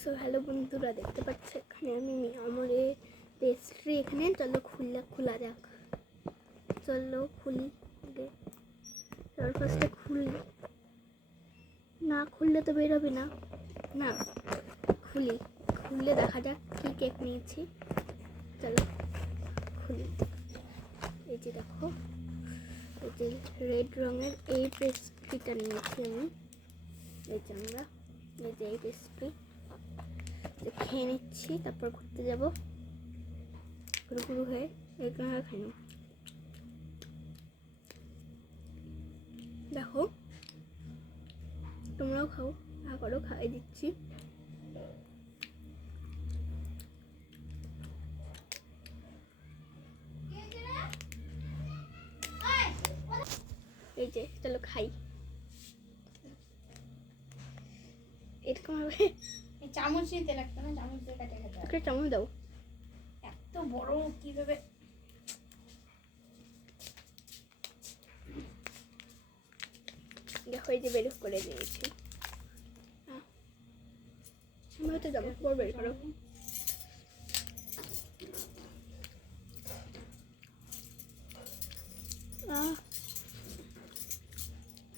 So hello বন্ধুরা, দেখতে পাচ্ছ এখানে আমি আমাদের পেস্ট্রি এখানে। চলো খোলা যাক। চলো খুলি আগে। চলো ফার্স্টে খুলি, না খুললে তো বেরোবে না। না খুললে দেখা যাক কী কেক নিয়েছি। চলো খুলি। এই যে দেখো, এই যে রেড রঙের এই পেস্ট্রিটা নিয়েছি আমি। এই যে আমরা এই যে এই পেস্ট্রি খেয়ে নিচ্ছি, তারপর ঘুরতে যাবো ঘুরু হয়ে। এখানে খাই না, দেখো তোমরাও খাও, আবারও খাইয়ে দিচ্ছি। এই যে চলো খাই। এরকম হবে। চামচ নিতে লাগতো না, চামচ দিয়ে কাটে খেতে একটা চামচ দাও। এত বড় কিভাবে? দেখো এই যে বের করে দিয়েছি। আমি হয়তো যাবো, বের করো।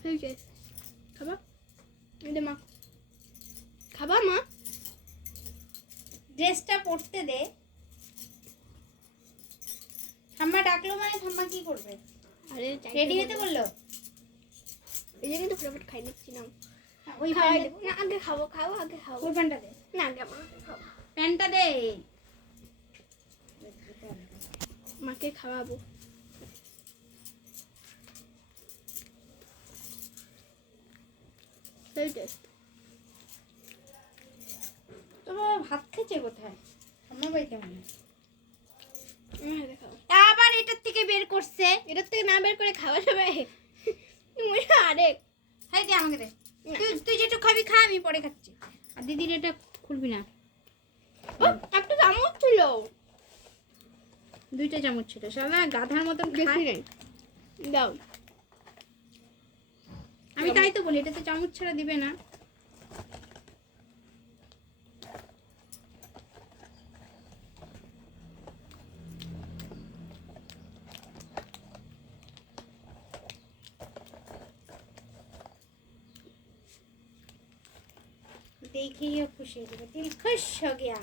এই যে খাবা, এই মা খাবা। মা ড্রেসটা পরতে দে। ঠাম্মা ডাকলো মানে ঠাম্মা কি করবে? আরে রেডি হতে বললো। এই জন্য তো ফটাফট খাই নিচ্ছি না। ওই খাওয়াই দেবো না, আগে খাবো আগে খাবো। ওই প্যান্টটা দে, না আগে আমার খাবো। প্যান্টটা দে। মাকে খাওয়াবো। তোমার ভাত খেয়েছে কোথায়? ঠাম্মা বাড়িতে মনে হয়। আবার এটার থেকে বের করছে। এটার থেকে না বের করে খাওয়া যাবে? আরেক হাই দে, আমাকে দে। তুই যেটু খাবি খা, আমি পরে খাচ্ছি। আর দিদির এটা খুলবি না। একটা চামচ ছিল, দুইটা চামচ ছিল। শালা গাধার মতন বেশি নেই। দাও। আমি তাই তো বলি, এটা তো চামচ ছাড়া দিবে না। देखिए ये खुश हो गया, दिल खुश हो गया।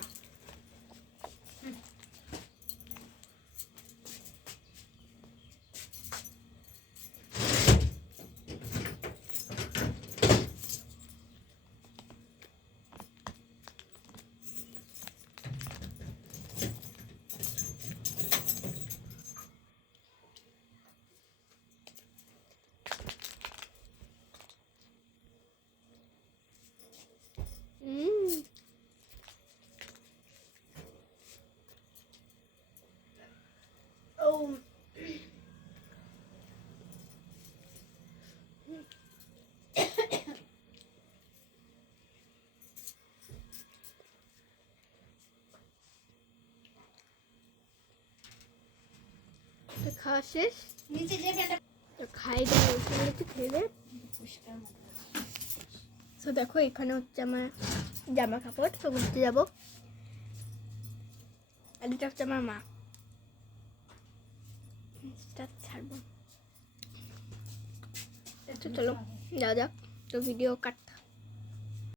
খাওয়া শেষ, নিচে যে প্যান্টটা খাই দেয় একটু খেয়ে দে। তো দেখো এখানে হচ্ছে আমার জামা কাপড়, তো ঘুরতে যাবো। আর এটা হচ্ছে আমার মা। ছাড়বো। চলো যাও যাক, তো ভিডিও কাট।